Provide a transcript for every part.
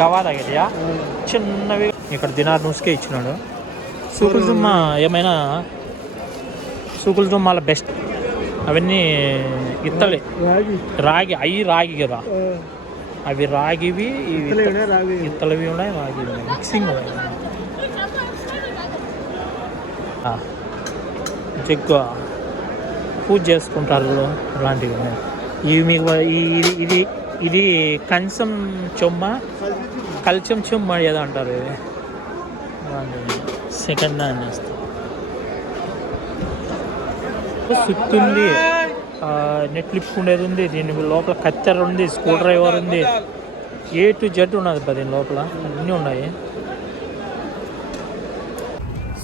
గవా తాగేటియా చిన్నవి. ఇక్కడ దినార్ నుసుకే ఇచ్చినాడు. సూకుల దుమ్మ ఏమైనా సూకుల దుమ్మాల బెస్ట్ అవన్నీ ఇత్తలే. రాగి. అవి రాగి కదా. అవి రాగివి ఇత్తలవి ఉన్నాయి రాగి మిక్సింగ్ జగ్గు. పూజ చేసుకుంటారు అలాంటివి ఉన్నాయి. ఇవి మీకు ఇది ఇది కంచం చెమ్మ కల్చం చొమ్మ ఏదో అంటారు ఇది. సెకండ్ దాన్ని సుత్తుంది. ఉంది నెట్ ఉండేది ఉంది దీని లోపల కత్తెర ఉంది స్క్రూ డ్రైవర్ ఉంది. ఏ టు జెడ్ ఉన్నది పా దీని లోపల అన్నీ ఉన్నాయి.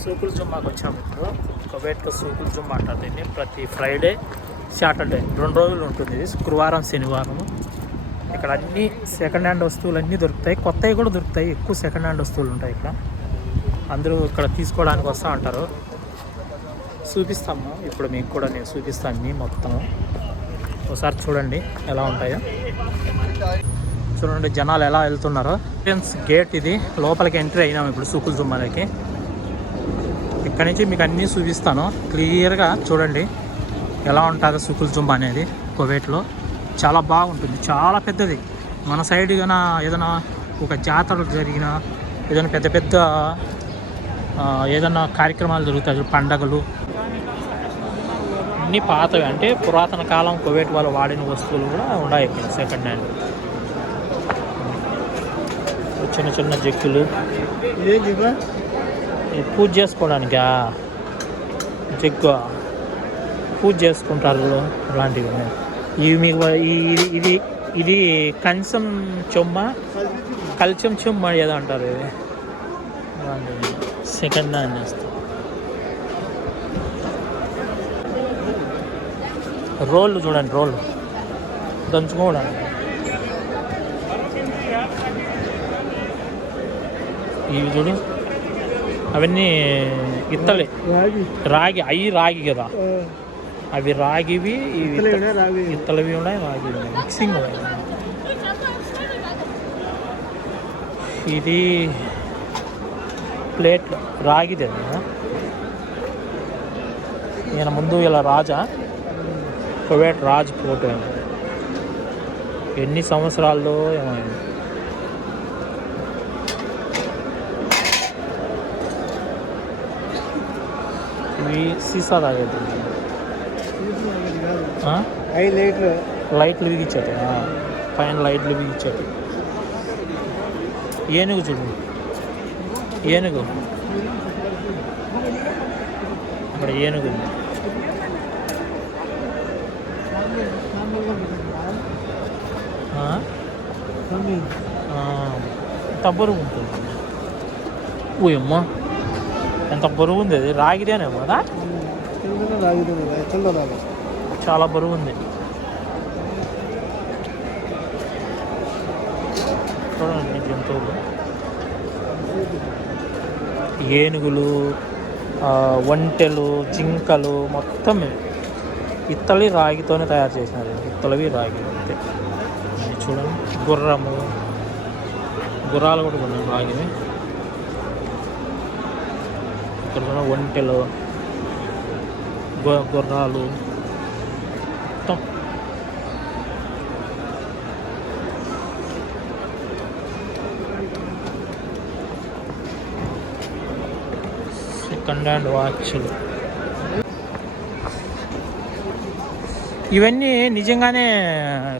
సూకుల్ జుమ్మాకి వచ్చాము ఇప్పుడు. కొబేట్క సూకుల్ జుమ్మా అంటారు దీన్ని. ప్రతి ఫ్రైడే సాటర్డే రెండు రోజులు ఉంటుంది ఇది శుక్రవారం శనివారం ఇక్కడ అన్ని సెకండ్ హ్యాండ్ వస్తువులు అన్నీ దొరుకుతాయి. కొత్తవి కూడా దొరుకుతాయి. ఎక్కువ సెకండ్ హ్యాండ్ వస్తువులు ఉంటాయి ఇక్కడ. అందరూ ఇక్కడ తీసుకోవడానికి వస్తూ ఉంటారు చూపిస్తాము. ఇప్పుడు మీకు కూడా నేను చూపిస్తాను అన్నీ మొత్తం. ఒకసారి చూడండి ఎలా ఉంటాయో. చూడండి జనాలు ఎలా వెళ్తున్నారో. ఎంట్రన్స్ గేట్ ఇది. లోపలికి ఎంట్రీ అయినాము ఇప్పుడు సూకుల్ జుమ్మాలకి ఇక్కడ నుంచి మీకు అన్నీ చూపిస్తాను. క్లియర్గా చూడండి ఎలా ఉంటారో సుకుల్ జుంబా అనేది కువైట్లో. చాలా బాగుంటుంది. చాలా పెద్దది. మన సైడ్ కన్నా ఏదైనా ఒక జాతర జరిగిన ఏదైనా పెద్ద పెద్ద ఏదైనా కార్యక్రమాలు జరుగుతాయి. పండగలు. అన్నీ పాతవి. అంటే పురాతన కాలం కువైట్ వాళ్ళు వాడిన వస్తువులు కూడా ఉన్నాయి ఇక్కడ సెకండ్ హ్యాండ్ చిన్న చిన్న జగ్గులు. పూజ చేసుకోవడానికా జగ్గు. పూజ చేసుకుంటారు అలాంటివి ఉన్నాయి. ఇవి మీకు ఇది ఇది ఇది కంచం చెమ్మ కల్చం చొమ్మ ఏదో అంటారు ఇది. సెకండ్ హ్యాండ్ వేస్తాం. రోళ్ళు చూడండి రోళ్ళు దంచుకోవడానికి. ఇవి చూడు. అవన్నీ ఇత్తలే. రాగి. అవి రాగి కదా. అవి రాగివి ఇత్తలే ఉన్నాయి, రాగి ఇత్తలవి ఉన్నాయి మిక్సింగ్ ఉన్నాయి ఇది ప్లేట్ రాగిది. ఈయన ముందు ఇలా రాజా కువైట్ రాజ్ ఫోటో. ఎన్ని సంవత్సరాల్లో ఏమో ఆయన. ఇవి సీసా తాగేది లైట్లు. బిగించాడు ఆ, పైన లైట్లు బిగించాడు ఏనుగు చూడు. ఏనుగు. అక్కడ ఏనుగు ఉంది. ఎంత బరువు ఉంటుంది. ఓయమ్మ ఎంత బరువు ఉంది అది. రాగిదేనేమో కదా కిందనే రాగుతుంది కింద రాగి చాలా బరువు ఉంది. చూడండి జంతువులు ఏనుగులు ఒంటెలు జింకలు మొత్తం ఇవి. ఇత్తలి రాగితోనే తయారు చేసినారు. ఇత్తలవి రాగి అంతే. చూడండి. గుర్రము. గుర్రాలు కూడా ఉన్నాయి రాగివి ఇక్కడ ఒంటెలు గుర్రాలు. సెకండ్ హ్యాండ్ వాచ్లు ఇవన్నీ నిజంగానే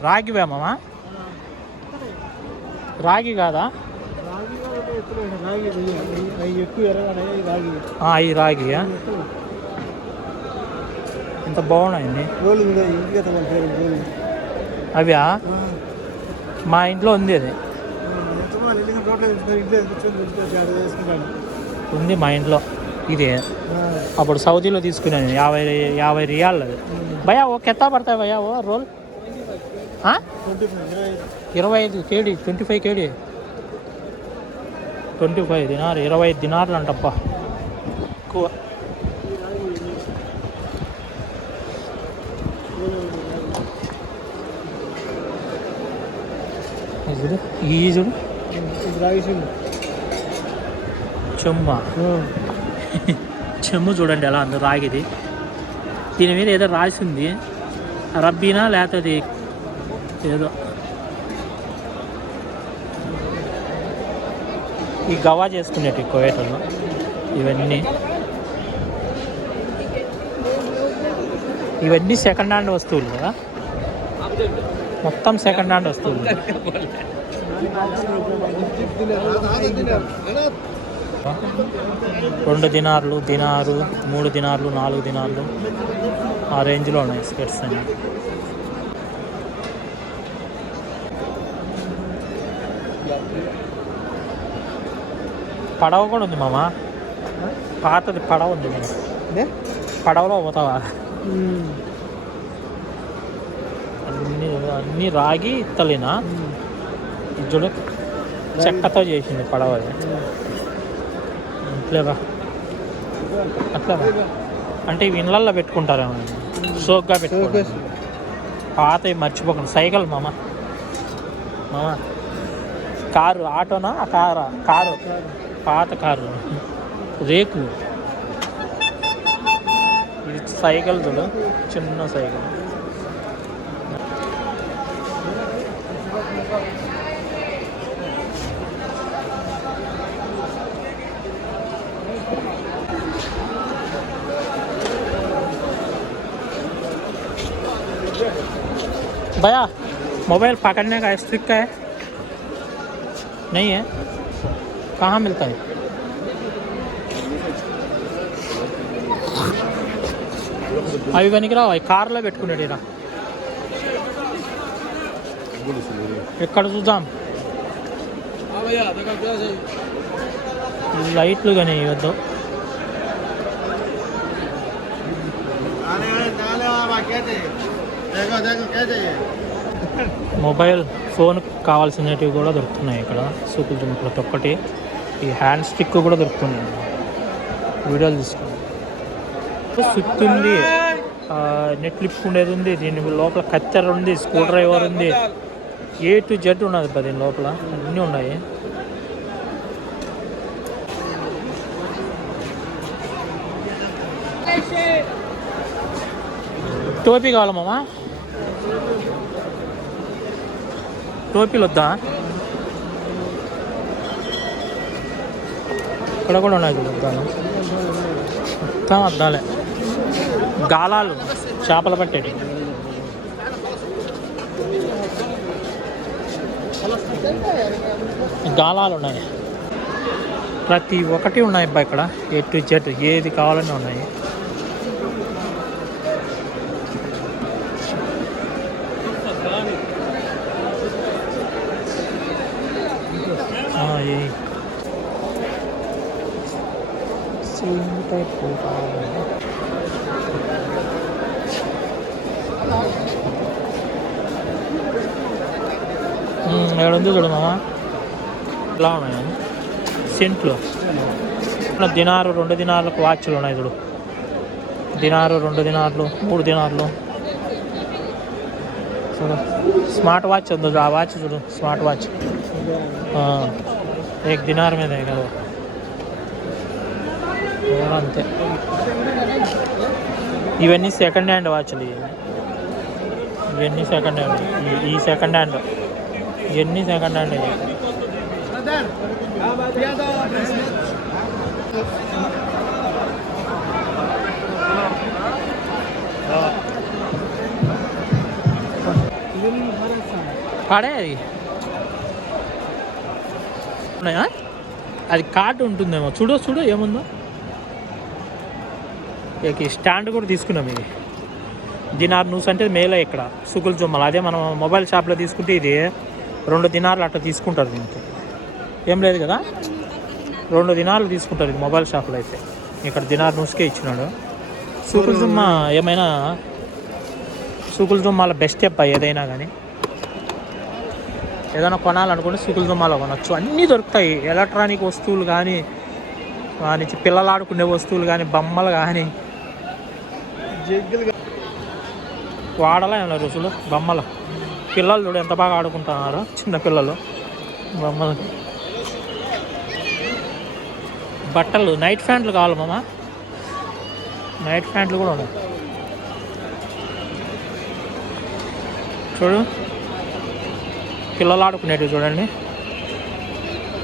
రాగివేమా రాగి కాదా. అవి రాగి ఎంత బాగున్నాయండి. అవ్యా? మా ఇంట్లో ఉంది అది. ఉంది మా ఇంట్లో. ఇది. అప్పుడు సౌదీలో తీసుకున్నాను యాభై యాభై రియాల్ అది భయా ఓ కెత్తా పడతాయి భయా ఓ రోల్. ఇరవై ఐదు KD twenty five KD. Twenty five dinar ఇరవై ఐదు దినార్లు అంటప్ప. ఎక్కువ. చూడు ఈ చూడు. చెమ్మ చెమ్ము చూడండి ఎలా ఉంది రాగిది దీని మీద ఏదో రాసి ఉంది రబ్బీనా లేకపోతే ఏదో ఈ గవా చేసుకునేటి కోయటలు ఇవన్నీ ఇవన్నీ సెకండ్ హ్యాండ్ వస్తువులు కదా మొత్తం సెకండ్ హ్యాండ్ వస్తువులు రెండు దినార్లు దినారు మూడు దినార్లు నాలుగు దినార్లు. ఆ రేంజ్లో ఉన్నాయి స్కెట్స్ అన్ని. పడవ కూడా ఉంది మామ. పాతది పడవ ఉంది నేను? పడవలో పోతావా. అన్ని అన్ని రాగి ఇత్తలేనా చూడు చెక్కతో చేసింది పడవ అది. అట్లేవా అట్లేవా అంటే ఇవి ఇళ్ళల్లో పెట్టుకుంటారేమో. సోక్గా షోకేస్. పాత మర్చిపోకండి. సైకిల్ మామ. మామ. కారు ఆటోనా? ఆ కారా? కారు. పాత కారు. రేకు ఇది సైకిల్ చూడు. చిన్న సైకిల్. भैया मोबाइल पकड़ने का स्ट्रिक का है नहीं है कहाँ मिलता है అవి పనికిరా అవి కార్లో పెట్టుకున్నాడు రా ఎక్కడ చూద్దాం ఈ లైట్లు కానీ వద్దు Mobile phone కావాల్సినవి కూడా దొరుకుతున్నాయి ఇక్కడ. సూకులు జిమ్ ప్రతి ఒక్కటి. ఈ హ్యాండ్ స్టిక్ కూడా దొరుకుతున్నాయి వీడియోలు తీసుకోండి. స్విఫ్ట్ ఉంది. నెట్ క్లిప్ ఉండేది ఉంది. దీని లోపల కత్తెర ఉంది స్క్రూ డ్రైవర్ ఉంది. ఏ టు జెడ్ ఉన్నది దీని లోపల. అన్నీ ఉన్నాయి. టోపీ కావాలి మామా? టోపీలు వద్దా ఇక్కడ కూడా ఉన్నాయి చూద్దాను మొత్తం అద్దాలే. గాలాలు చేపలు పట్టేటి గాలాలు ఉన్నాయి. ప్రతి ఒక్కటి ఉన్నాయి అబ్బా ఇక్కడ. ఏ టు జెడ్ ఏది కావాలని ఉన్నాయి ఆ, ఏ సేమ్ టైప్ కావాలి ఏడు ఉంది చూడు మామ. ఇలా ఉన్నాయి? సెంట్లు దినారు రెండు దినాలకు వాచ్లు ఉన్నాయి చూడు. దినారు రెండు దినార్లు మూడు దినార్లు. చూడు. స్మార్ట్ వాచ్ ఉంది ఆ వాచ్ చూడు. స్మార్ట్ వాచ్ ఎక్ దినార్ మీద కదా. అంతే ఇవన్నీ సెకండ్ హ్యాండ్ వాచ్లు ఇవి. ఇవన్నీ సెకండ్ హ్యాండ్ ఈ- సెకండ్ హ్యాండ్ ఇవన్నీ సెకండ్ హ్యాండ్ పడే అది. ఉన్నాయా? అది కార్డు ఉంటుందేమో. చూడు చూడు ఏముందో? ఇక స్టాండ్ కూడా తీసుకున్నాం ఇది. దినార్ నూస్ అంటే మేలే ఇక్కడ. సుకుల్ జుమ్మలు. అదే మనం మొబైల్ షాప్లో తీసుకుంటే ఇది రెండు దినార్లు అట్లా తీసుకుంటారు దీనికి. ఏం లేదు కదా? రెండు దినాలు తీసుకుంటారు ఇది మొబైల్ షాప్లో అయితే. ఇక్కడ దినార్ నూస్కే ఇచ్చినాడు. సూకుల్ జుమ్మ ఏమైనా? సూకుల్ జుమ్మాల బెస్ట్ అబ్బా ఏదైనా కానీ. ఏదైనా కొనాలనుకుంటే సూకుల్ జుమ్మాలో కొనొచ్చు. అన్నీ దొరుకుతాయి. ఎలక్ట్రానిక్ వస్తువులు కానీ నుంచి పిల్లలు ఆడుకునే వస్తువులు కానీ బొమ్మలు కానీ వాడాలా రుచులు? బొమ్మలు. పిల్లలు చూడు ఎంత బాగా ఆడుకుంటున్నారు చిన్న పిల్లలు. బొమ్మలు. బట్టలు నైట్ ప్యాంట్లు కావాలి మామ. నైట్ ప్యాంట్లు కూడా ఉన్నాయి. చూడు. పిల్లలు ఆడుకునేటివి చూడండి.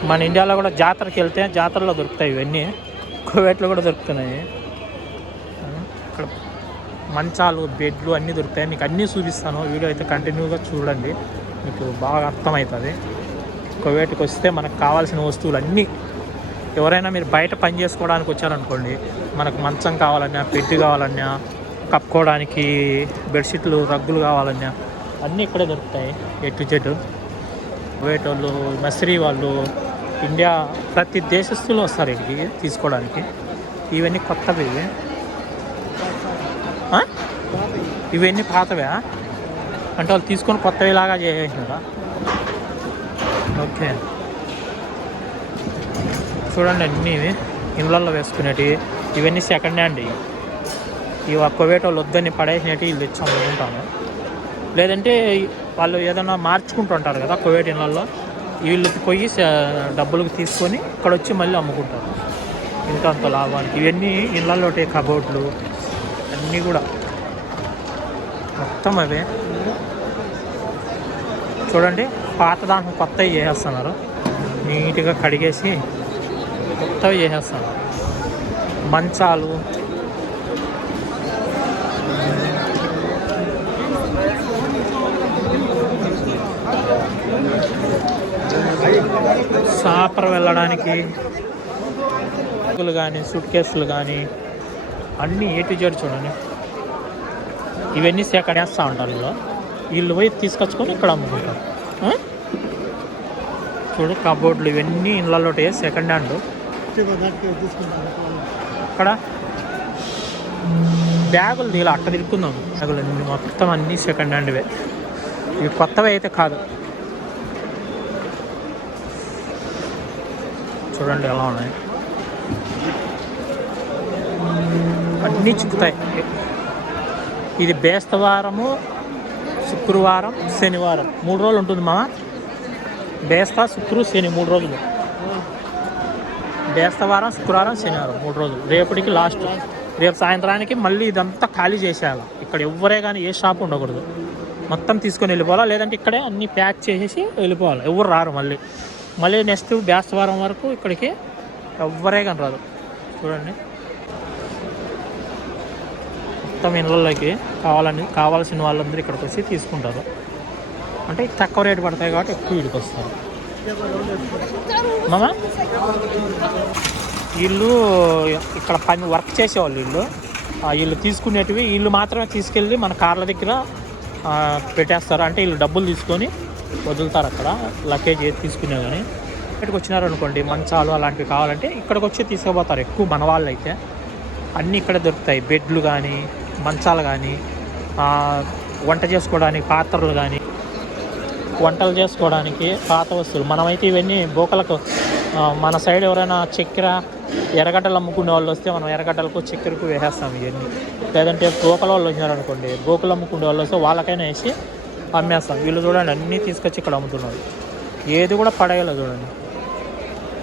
మన ఇండియాలో కూడా జాతరకి వెళ్తే జాతరలో దొరుకుతాయి ఇవన్నీ. కువైట్లో కూడా దొరుకుతున్నాయి. ఇక్కడ మంచాలు బెడ్లు అన్నీ దొరుకుతాయి. మీకు అన్నీ చూపిస్తాను. వీడియో అయితే కంటిన్యూగా చూడండి. మీకు బాగా అర్థమవుతుంది. కువైట్కి వస్తే మనకు కావాల్సిన వస్తువులు అన్నీ ఎవరైనా మీరు బయట పని చేసుకోవడానికి వచ్చారనుకోండి మనకు మంచం కావాలన్నా బెడ్ కావాలన్నా కప్పుకోవడానికి బెడ్షీట్లు రగ్గులు కావాలన్నా అన్నీ ఇక్కడే దొరుకుతాయి ఎటు జెడ్ కువైట్ వాళ్ళు మసిరీ వాళ్ళు ఇండియా ప్రతి దేశస్తులు వస్తారు ఇక్కడికి తీసుకోవడానికి. ఇవన్నీ కొత్తవి ఇవి ఆ? ఇవన్నీ పాతవా అంటే వాళ్ళు తీసుకొని కొత్తవి లాగా చేసేసినారా? ఓకే. చూడండి అన్నీ ఇవి. ఇళ్ళల్లో వేసుకునేటివి. ఇవన్నీ సెకండ్ హ్యాండ్ ఇవి. ఇవి ఒక్క వాళ్ళు వద్దని పడేసినట్టు వీళ్ళు తెచ్చి అమ్ముకుంటాము లేదంటే వాళ్ళు ఏదైనా మార్చుకుంటుంటారు కదా కోవేట్ ఇళ్ళల్లో. వీళ్ళు పోయి డబ్బులకు తీసుకొని ఇక్కడ వచ్చి మళ్ళీ అమ్ముకుంటారు. ఇంత అంత లాభానికి. ఇవన్నీ ఇళ్ళల్లో కబోర్డ్లు అన్నీ కూడా. మొత్తం అవే. చూడండి పాత దాంట్లో కొత్తవి చేసేస్తున్నారు. నీట్గా కడిగేసి కొత్తవి చేసేస్తున్నారు. మంచాలు. సాపర్ వెళ్ళడానికి కానీ సూట్ కేసులు కానీ అన్నీ ఏ టు జెడ్ చూడండి. ఇవన్నీ సేకరణ వేస్తూ ఉంటారు వీళ్ళు. వీళ్ళు పోయి తీసుకొచ్చుకొని ఇక్కడ అమ్ముకుంటారు. చూడు కబోర్డ్లు ఇవన్నీ ఇళ్ళలో సెకండ్ హ్యాండ్ ఇక్కడ అక్కడ బ్యాగులు ఇలా అట్ట తిరుక్కుందాం. బ్యాగులు అన్ని మొత్తం అన్నీ సెకండ్ హ్యాండ్వే ఇవి కొత్తవి అయితే కాదు. చూడండి ఎలా ఉన్నాయి. అన్నీ చిక్కుతాయి. ఇది బేస్తవారము శుక్రవారం శనివారం. మూడు రోజులు ఉంటుంది మా బేస్తా శుక్రు శని మూడు రోజులు. బేస్తవారం శుక్రవారం శనివారం మూడు రోజులు. రేపటికి లాస్ట్. రేపు సాయంత్రానికి మళ్ళీ ఇదంతా ఖాళీ చేసేయాలి. ఇక్కడ ఎవ్వరే కానీ ఏ షాప్ ఉండకూడదు. మొత్తం తీసుకొని వెళ్ళిపోవాలా? లేదంటే ఇక్కడే అన్నీ ప్యాక్ చేసేసి వెళ్ళిపోవాలి? ఎవరు రారు మళ్ళీ. మళ్ళీ నెక్స్ట్ బేస్తవారం వరకు ఇక్కడికి ఎవ్వరే కానీ రాదు చూడండి. మొత్తం ఇళ్ళల్లోకి కావాలని కావాల్సిన వాళ్ళందరూ ఇక్కడికి వచ్చి తీసుకుంటారు. అంటే తక్కువ రేటు పడతాయి కాబట్టి ఎక్కువ ఇడికి వస్తారు. మామా? వీళ్ళు ఇక్కడ పని వర్క్ చేసేవాళ్ళు వీళ్ళు. ఆ వీళ్ళు తీసుకునేటివి వీళ్ళు మాత్రమే తీసుకెళ్ళి మన కార్ల దగ్గర పెట్టేస్తారు. అంటే వీళ్ళు డబ్బులు తీసుకొని వదులుతారు అక్కడ. లగేజ్ ఏది తీసుకునే కానీ. ఇక్కడికి వచ్చినారనుకోండి మంచాలు అలాంటివి కావాలంటే ఇక్కడికి వచ్చి తీసుకుపోతారు. ఎక్కువ మన వాళ్ళు అయితే అన్నీ ఇక్కడ దొరుకుతాయి. బెడ్లు కానీ మంచాలు కానీ వంట చేసుకోవడానికి పాత్రలు కానీ వంటలు చేసుకోవడానికి పాత వస్తువులు. మనమైతే ఇవన్నీ బోకలకు మన సైడ్ ఎవరైనా చక్కెర ఎర్రగడ్డలు అమ్ముకునే వాళ్ళు వస్తే మనం ఎర్రగడ్డలకు చక్కెరకు వేసేస్తాం ఇవన్నీ. లేదంటే బోకల వాళ్ళు వచ్చినారనుకోండి బోకలు అమ్ముకునే వాళ్ళు వస్తే వాళ్ళకైనా వేసి అమ్మేస్తాం. వీళ్ళు చూడండి అన్నీ తీసుకొచ్చి ఇక్కడ అమ్ముతున్నారు. ఏది కూడా పడేయలేదు చూడండి.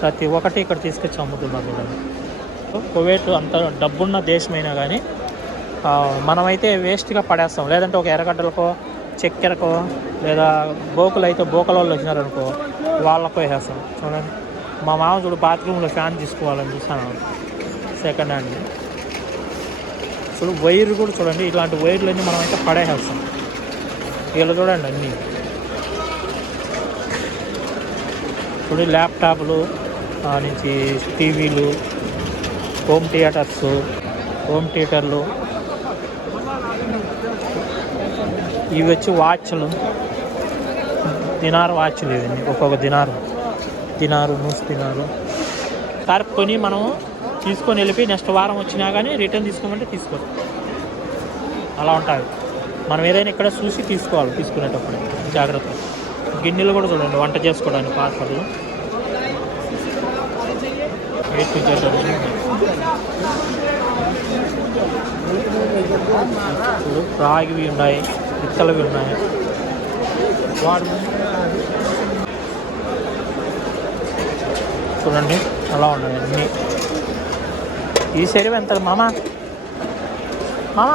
ప్రతి ఒక్కటి ఇక్కడ తీసుకొచ్చి అమ్ముతున్నారు చూడండి. కువైట్ అంత డబ్బున్న దేశమైనా కానీ మనమైతే వేస్ట్గా పడేస్తాం. లేదంటే ఒక ఎర్రగడ్డలకో చక్కెరకో లేదా బోకులు అయితే బోకల వాళ్ళు వచ్చినారనుకో వాళ్ళకో వేసేస్తాం. చూడండి. మా మామ చూడు బాత్రూంలో ఫ్యాన్ తీసుకోవాలని చూసాను సెకండ్ హ్యాండ్ చూడు వైర్ కూడా చూడండి. ఇలాంటి వైర్లన్నీ మనం అయితే పడేసేస్తాం. వీళ్ళు చూడండి అన్నీ. చూడు ల్యాప్టాప్లు నుంచి టీవీలు హోమ్ థియేటర్స్ హోమ్ థియేటర్లు. ఇవి వచ్చి వాచ్లు. దినారు వాచ్లు ఇవన్నీ ఒక్కొక్క దినారు. దినారు నూస్ దినారు. కరుపుకొని మనము మనం తీసుకొని వెళ్ళిపోయి నెక్స్ట్ వారం వచ్చినా కానీ రిటర్న్ తీసుకోమంటే తీసుకోరు. అలా ఉంటాయి మనం ఏదైనా ఇక్కడ చూసి తీసుకోవాలి తీసుకునేటప్పుడు. జాగ్రత్త. గిన్నెలు కూడా చూడండి వంట చేసుకోవడానికి పాత్రలు. రాగివి ఉన్నాయి. పిత్తలవి ఉన్నాయి వాడు చూడండి అలా ఉన్నాయి అన్నీ. ఈ శరీరం ఎంత మామ? మామ?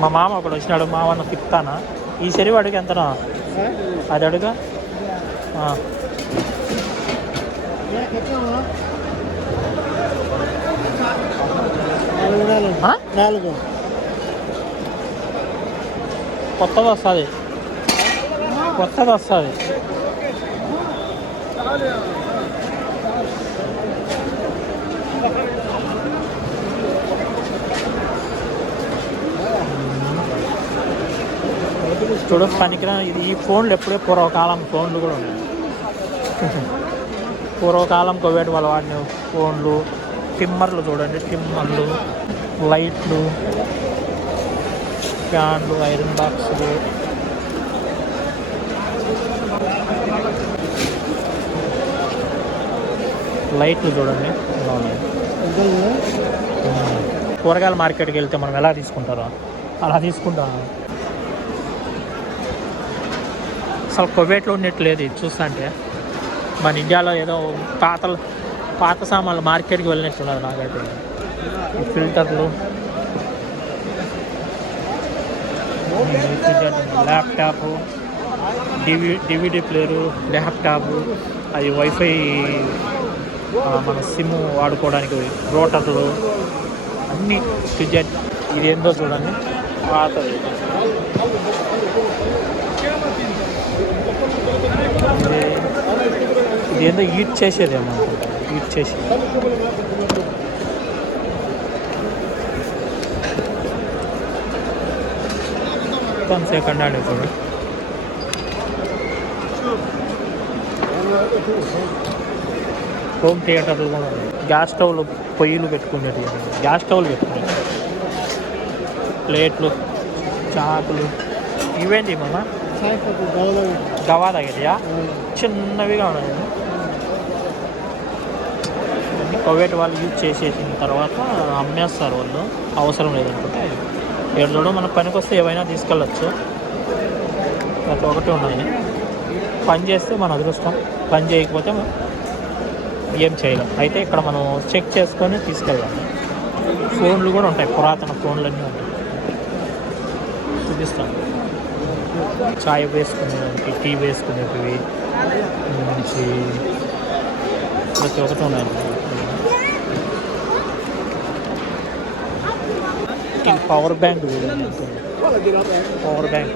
మా మామ ఒకడు వచ్చినాడు మామను తిప్పుతానా ఈ శరీరం అడుగు ఎంతనా? అది అడుగా? నాలుగు. కొత్తది వస్తుంది కొత్తది వస్తుంది చూడు పనికిరా ఇది. ఈ ఫోన్లు ఎప్పుడే పూర్వకాలం ఫోన్లు కూడా ఉన్నాయి. పూర్వకాలం కోవిడ్ వాళ్ళు వాడిన ఫోన్లు టిమ్మర్లు చూడండి టిమ్మర్లు లైట్లు ఫ్యాన్లు ఐరన్ బాక్సులు లైట్లు చూడండి. కూరగాయల మార్కెట్కి వెళ్తే మనం ఎలా తీసుకుంటారో అలా తీసుకుంటాం. అసలు కువైట్లో ఉన్నట్టు లేదు ఇది చూస్తుంటే. మన ఇండియాలో ఏదో పాతలు పాత సామాన్లు మార్కెట్కి వెళ్ళినట్టున్నారు నాకైతే. ఫిల్టర్లు. Laptop D V DVD player laptop అది వైఫై మన సిమ్ వాడుకోవడానికి రోటర్లు అన్నీ ఫ్రిడ్జ్ ఇది ఏందో చూడండి. పాతది ఇది- ఏందో ఈట్ చేసేదేమో అనుకుంటా ఈట్ చేసి మొత్తం సెకండ్ హ్యాండ్ హోమ్ థియేటర్లు కూడా ఉన్నాయి గ్యాస్ స్టవ్లు పొయ్యిలు పెట్టుకునేది. గ్యాస్ స్టవ్లు పెట్టుకునేది. ప్లేట్లు చాకులు. ఇవేంటి మన గవా తగ్గదియా చిన్నవిగా ఉన్నాయి. కోవిడ్ వాళ్ళు యూజ్ చేసేసిన తర్వాత అమ్మేస్తారు వాళ్ళు. అవసరం లేదనుకుంటే ఏడు చూడ మన పనికి వస్తే ఏవైనా తీసుకెళ్ళచ్చు. ప్రతి ఒక్కటి ఉన్నాయి పని చేస్తే మనం అదృష్టం. పని చేయకపోతే ఏం చేయలేం. అయితే ఇక్కడ మనం చెక్ చేసుకొని తీసుకెళ్ళాలి. ఫోన్లు కూడా ఉంటాయి. పురాతన ఫోన్లు అన్నీ ఉంటాయి. చూపిస్తాను. చాయ్ వేసుకునేదానికి టీ వేసుకునేటివి మంచి ప్రతి ఒక్కటి ఉన్నాయి. ఇది power bank power bank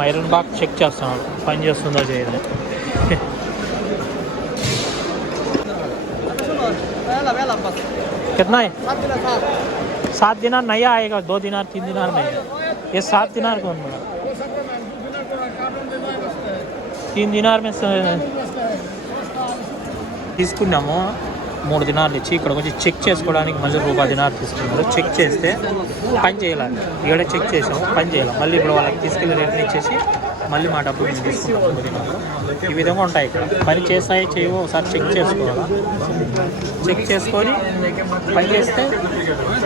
iron box check చేస్తున్నాడు పని చేస్తుందో చేయదు कितना है सात दिनार नहीं आएगा दो दिनार तीन दिनार में ये सात दिनार कौन बोला तीन दिनार में తీసుకున్నాము. మూడు దినాలు ఇచ్చి ఇక్కడికి వచ్చి చెక్ చేసుకోవడానికి మళ్ళీ రూపాయి దినాలు తీసుకున్నారు. చెక్ చేస్తే పని చేయాలండి ఇక్కడ చెక్ చేసాము పని చేయాలి. మళ్ళీ ఇప్పుడు వాళ్ళకి తీసుకెళ్ళి రిటర్న్ ఇచ్చేసి మళ్ళీ మా డబ్బులు మేము తీసుకుంటాం మూడు దినాలు ఈ విధంగా ఉంటాయి ఇక్కడ. పని చేస్తాయి చేయవో ఒకసారి చెక్ చేసుకోవాలి? చెక్ చేసుకొని పని చేస్తే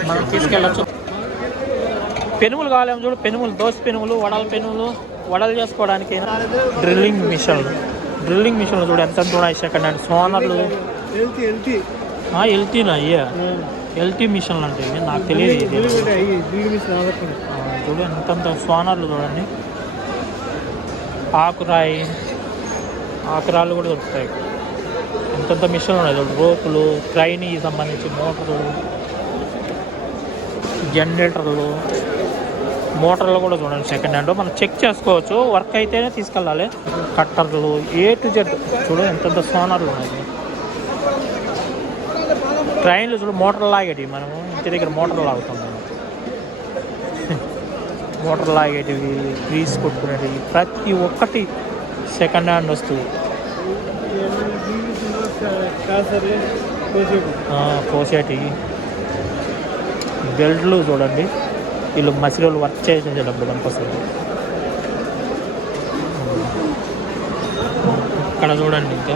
మనం తీసుకెళ్ళచ్చు. పెనుములు కావాలేమో చూడు పెనుములు దోశ పెనుములు వడల పెనుములు వడలు చేసుకోవడానికి డ్రిల్లింగ్ మిషన్లు డ్రిల్లింగ్ మిషన్లు చూడు ఎంత ఉన్నాయి సెకండ్ హ్యాండ్ సోనర్లు. LT LT. ఎల్టీనా? అయ్యా. ఎల్టీ మిషన్లు అంటే నాకు తెలియదు ఇది. చూడు ఎంతంత సోనర్లు చూడండి. ఆకురాయి. ఆకురాళ్ళు కూడా దొరుకుతాయి. ఎంతంత మిషన్లు ఉన్నాయి చూడు. రోపులు ట్రైన్కి సంబంధించి మోటార్లు జనరేటర్లు. మోటార్లు కూడా చూడండి సెకండ్ హ్యాండ్ మనం చెక్ చేసుకోవచ్చు. వర్క్ అయితేనే తీసుకెళ్ళాలి. కట్టర్లు ఏ టు జెడ్ చూడు ఎంత సోనర్లు ఉన్నాయి. ట్రైన్లు చూడు మోటార్ లాగేటివి మనము. ఇంటి దగ్గర మోటార్ లాగుతాం మోటార్ లాగేటివి గ్రీస్ కొట్టుకునేటివి. ప్రతి ఒక్కటి సెకండ్ హ్యాండ్ వస్తువు. కోసేటివి. బెల్ట్లు చూడండి. వీళ్ళు మసిలోళ్ళు వర్క్ చేసేటప్పుడు పనికొస్తుంది. ఇక్కడ చూడండి ఇంకా.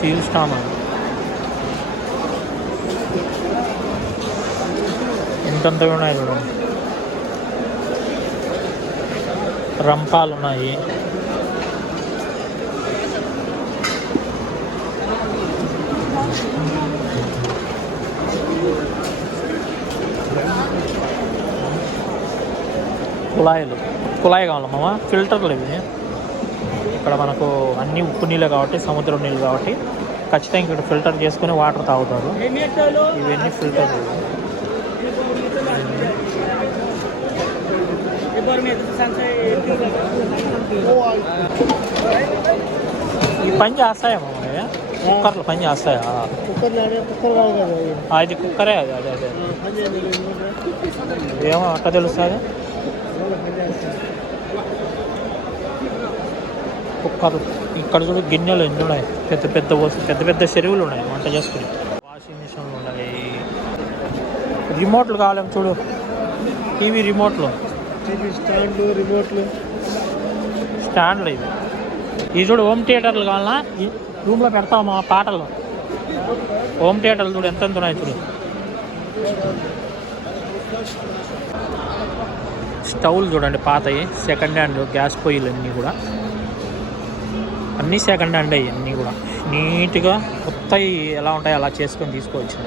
ఫ్యూ స్టామ్ అని. ఎంతంత ఉన్నాయి చూడండి. రంపాలు ఉన్నాయి. కుళాయిలు. కుళాయి కావాలి మామ? ఫిల్టర్లు ఇవి. ఇక్కడ మనకు అన్ని ఉప్పు నీళ్ళు కాబట్టి సముద్రం నీళ్ళు కాబట్టి ఖచ్చితంగా ఇక్కడ ఫిల్టర్ చేసుకుని వాటర్ తాగుతారు. ఇవన్నీ ఫిల్టర్ ఈ పని చేస్తాయా మామయ్య కుక్కర్లు పని చేస్తాయా? అది కుక్కరే అది అదే అదే. ఏమో అట్ట తెలుస్తుంది వాళ్ళ పని చేస్తారు. కుక్కలు ఇక్కడ చూడు గిన్నెలు ఎన్ని ఉన్నాయి? పెద్ద పెద్ద పెద్ద పెద్ద చెరువులు ఉన్నాయి వంట చేసుకుని. వాషింగ్ మిషన్లు ఉన్నాయి. రిమోట్లు కావాలేమో చూడు. టీవీ రిమోట్లు. టీవీ స్టాండ్లు రిమోట్లు. స్టాండ్లు ఇవి. ఈ చూడు హోమ్ థియేటర్లు కావాలన్నా రూమ్లో పెడతాం మా పాటలు? హోమ్ థియేటర్లు చూడు ఎంత ఎంత ఉన్నాయి చూడు. స్టవ్లు చూడండి పాతవి సెకండ్ హ్యాండ్ గ్యాస్ పొయ్యిలు అన్నీ కూడా. అన్నీ సెకండ్ హ్యాండ్ అయ్యి అన్నీ కూడా. నీట్గా కొత్తవి ఎలా ఉంటాయో అలా చేసుకొని తీసుకోవచ్చు.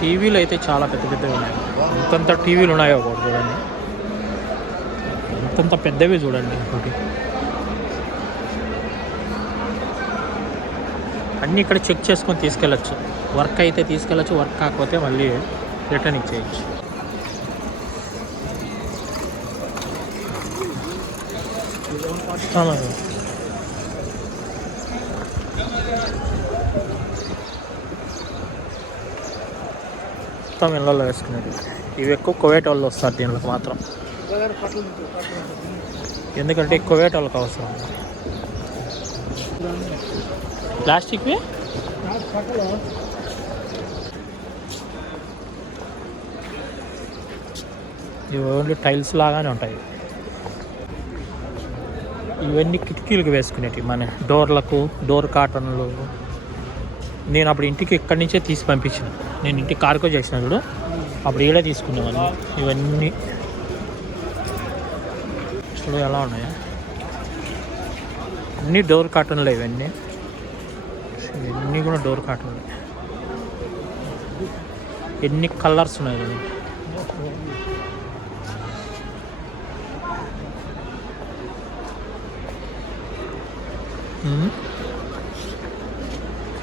టీవీలు అయితే చాలా పెద్ద పెద్దవి ఉన్నాయి. ఎంతంత టీవీలు ఉన్నాయో ఒకటి చూడండి. ఎంతంత పెద్దవి చూడండి ఇంకోటి. అన్నీ ఇక్కడ చెక్ చేసుకొని తీసుకెళ్ళచ్చు. వర్క్ అయితే తీసుకెళ్ళచ్చు వర్క్ కాకపోతే మళ్ళీ రిటర్న్ ఇచ్చేయచ్చు. అలాగే మొత్తం ఇళ్ళల్లో వేసుకునేది ఇవి ఎక్కువ కువేట్ వాళ్ళు వస్తారు దీనికి మాత్రం ఎందుకంటే కువేట్ వాళ్ళకి అవసరం ప్లాస్టిక్వి ఇవి ఓన్లీ టైల్స్ లాగానే ఉంటాయి ఇవన్నీ కిటికీలకు వేసుకునేవి మన డోర్లకు డోర్ కాటన్లు. నేను అప్పుడు ఇంటికి ఇక్కడి నుంచే తీసి పంపించిన. నేను ఇంటికి కార్కో చేసిన చూడు. అప్పుడు ఈడే తీసుకునేవాడిని. ఇవన్నీ. చూడు ఎలా ఉన్నాయి. అన్నీ డోర్ కాటన్లు ఇవన్నీ. ఇవన్నీ కూడా డోర్ కాటన్లు. ఎన్ని కలర్స్ ఉన్నాయి చూడండి మ్మ్.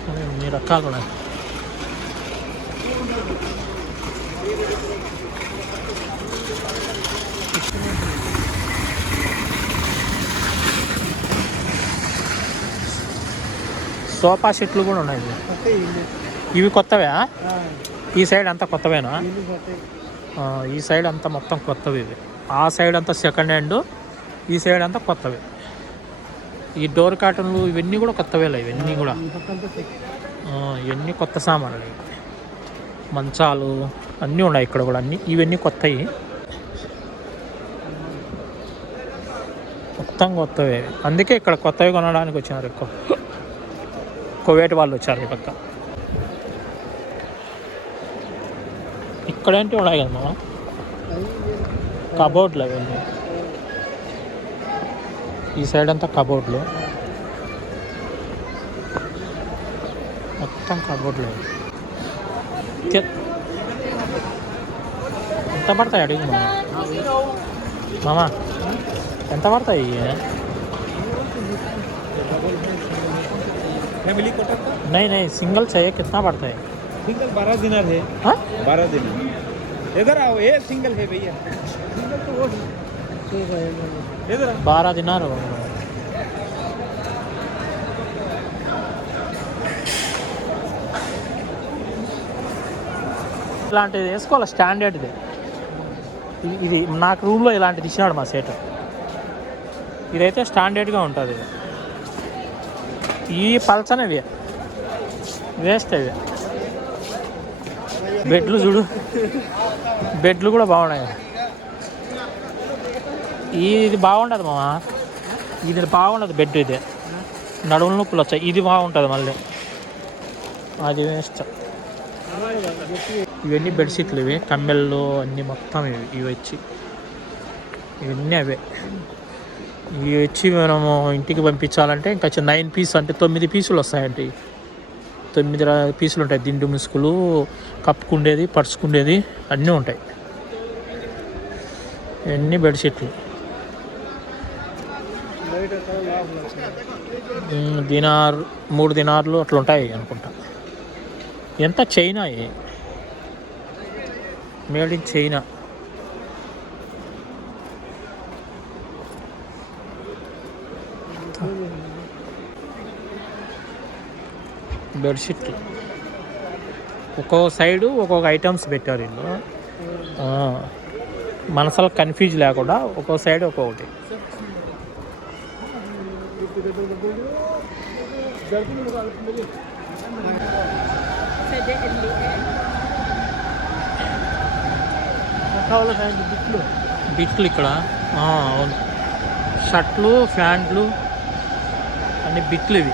అదే ఉన్నాయి సోఫా సెట్లు కూడా ఉన్నాయి ఇవి. కొత్తవే ఈ సైడ్ అంతా కొత్తవేనా? ఈ సైడ్ అంతా మొత్తం కొత్తవి ఇవి. ఆ సైడ్ అంతా సెకండ్ హ్యాండ్ ఈ సైడ్ అంతా కొత్తవి. ఈ డోర్ కాటన్లు ఇవన్నీ కూడా కొత్తవేలే ఇవన్నీ కూడా. ఇవన్నీ కొత్త సామాన్లు. మంచాలు అన్నీ ఉన్నాయి ఇక్కడ కూడా అన్నీ. ఇవన్నీ కొత్తవి మొత్తం కొత్తవే. అందుకే ఇక్కడ కొత్తవి కొనడానికి వచ్చినారు ఎక్కువ. కువైట్ వాళ్ళు వచ్చారు ఈ పక్క. ఇక్కడేంటి ఉన్నాయి కదా మనం కబోర్డ్లు అవన్నీ. ఈ సైడ్ అంతా కబోర్డ్లు. మొత్తం కబోర్డ్లు అవి. తే- ఎంత పడతాయి అడుగు మామ మామ ఎంత పడతాయి ఇవి? फैमिली कोटा का नहीं नहीं सिंगल चाहिए कितना पड़ता है सिंगल बारह दिनर है हाँ बारह दिन इधर आओ ये सिंगल है भैया सिंगल तो वो ठीक है इधर आओ। बारह दिनार हो ఇలాంటిది వేసుకోవాలి స్టాండర్డ్ది ఇది- ఇది నాకు రూమ్లో ఇలాంటిది ఇచ్చినాడు మా సెట్. ఇదైతే స్టాండర్డ్గా ఉంటుంది. ఈ పల్చనవి వేస్ట్ అవి బెడ్లు చూడు. బెడ్లు కూడా బాగున్నాయి. ఇది బాగుండదు మామ. ఇది బాగుండదు బెడ్ ఇది. నడుముల నొప్పులు వచ్చాయి. ఇది బాగుంటుంది మళ్ళీ. అది వేస్ట్ ఇవన్నీ బెడ్షీట్లు ఇవి. కమ్మెళ్ళు అన్నీ మొత్తం ఇవి. ఇవి వచ్చి. ఇవన్నీ అవే. ఇవి వచ్చి మనము ఇంటికి పంపించాలంటే ఇంకా నైన్ పీస్ అంటే తొమ్మిది పీసులు వస్తాయండి. తొమ్మిది పీసులు ఉంటాయి. దిండు ముసుగులు కప్పుకుండేది పరుచుకుండేది అన్నీ ఉంటాయి. ఇవన్నీ బెడ్షీట్లు దినార్ మూడు దినార్లు అట్లా ఉంటాయి అనుకుంటా. ఎంత చైనా మేడ్ ఇన్ చైనా. బెడ్షీట్లు. ఒక్కో సైడు ఒక్కొక్క ఐటమ్స్ పెట్టారు వీళ్ళు మనసులో కన్ఫ్యూజ్ లేకుండా ఒక్కో సైడ్ ఒక్కొక్కటి. బిట్లు? ఇక్కడ. ఆ, అవును. షర్ట్లు ప్యాంట్లు అన్ని బిట్లు ఇవి.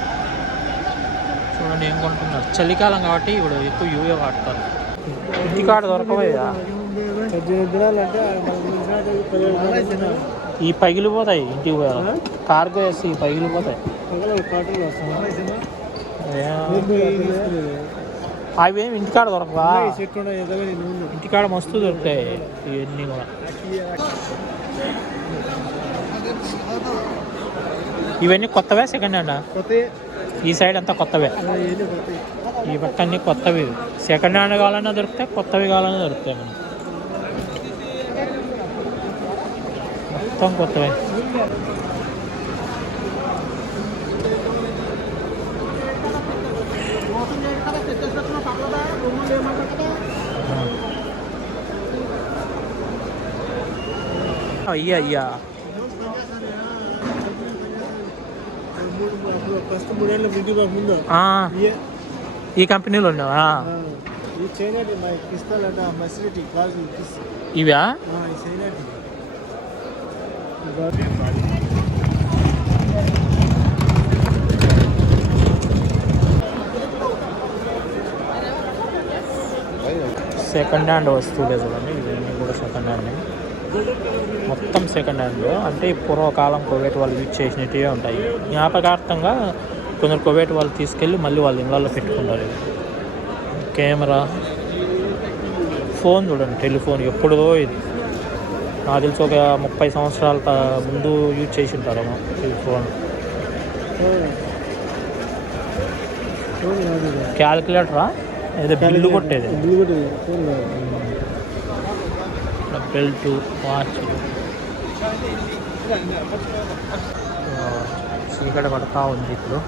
చూడండి ఏం కొంటున్నారు. చలికాలం కాబట్టి ఇప్పుడు ఎక్కువ యూఏ వాడతారు. ఇంటికాడ దొరకవయ్యా ఈ పగిలిపోతాయి ఇంటికి పోయాలి కార్గో వేసి ఈ పగిలిపోతాయి అవి ఏమి ఇంటికాడ దొరకవా? ఇంటికాడ మస్తు దొరుకుతాయి ఇవన్నీ కూడా. ఇవన్నీ కొత్తవే సెకండ్ హ్యాండా ఈ సైడ్ అంతా కొత్తవే. ఈ అన్ని కొత్తవి. సెకండ్ హ్యాండ్ కావాలన్నా దొరుకుతాయి కొత్తవి కావాలన్నా దొరుకుతాయి మనం మొత్తం కొత్తవే. అయ్యా అయ్యా ఫస్ట్ మూడేళ్ళ బ్రిడ్జి ముందు ఆ, ఈ కంపెనీలో ఉన్నావా ఇవా సెకండ్ హ్యాండ్ వస్తువులే చూడండి ఇవన్నీ కూడా సెకండ్ హ్యాండ్ మొత్తం సెకండ్ హ్యాండ్ అంటే పూర్వకాలం కోవేట్ వాళ్ళు యూజ్ చేసినట్టువే ఉంటాయి. జ్ఞాపకార్థంగా కొందరు కోవేట్ వాళ్ళు తీసుకెళ్ళి మళ్ళీ వాళ్ళ ఇళ్ళల్లో పెట్టుకుంటారు. కెమెరా ఫోన్ చూడండి టెలిఫోన్ ఎప్పుడో ఇది. నాకు తెలిసి ఒక ముప్పై సంవత్సరాల ముందు యూజ్ చేసి ఉంటారేమో ఈ ఫోన్. ఏదో బిల్లు కొట్టేది. Belt watch. చీకటి పడతా ఉంది ఇప్పుడు.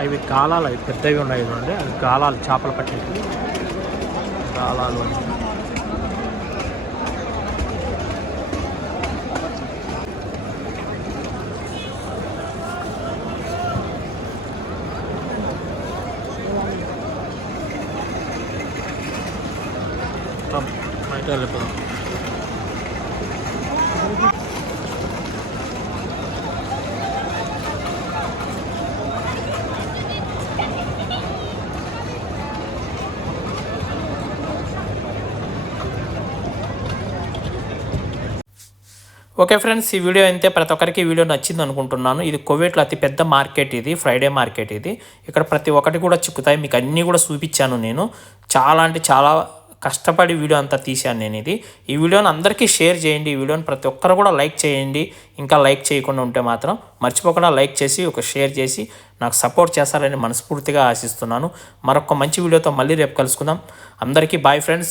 అవి గాలాలు అవి పెద్దవి ఉన్నాయి చూడండి. అవి గాలాలు చేపలు పట్టేవి. గాలాలు అని మొత్తం బయట వెళ్ళిపోదాం ఓకే ఫ్రెండ్స్ ఈ వీడియో అయితే ప్రతి ఒక్కరికి ఈ వీడియో నచ్చింది అనుకుంటున్నాను. ఇది కోవేట్లో అతి పెద్ద మార్కెట్ ఇది ఫ్రైడే మార్కెట్ ఇది. ఇక్కడ ప్రతి ఒక్కటి కూడా చిక్కుతాయి. మీకు అన్నీ కూడా చూపించాను నేను. చాలా అంటే చాలా కష్టపడి వీడియో అంతా తీశాను నేను ఇది. ఈ వీడియోని అందరికీ షేర్ చేయండి. ఈ వీడియోని ప్రతి ఒక్కరు కూడా లైక్ చేయండి. ఇంకా లైక్ చేయకుండా ఉంటే మాత్రం మర్చిపోకుండా లైక్ చేసి ఒక షేర్ చేసి నాకు సపోర్ట్ చేస్తారని మనస్ఫూర్తిగా ఆశిస్తున్నాను. మరొక మంచి వీడియోతో మళ్ళీ రేపు కలుసుకుందాం. అందరికీ బాయ్ ఫ్రెండ్స్.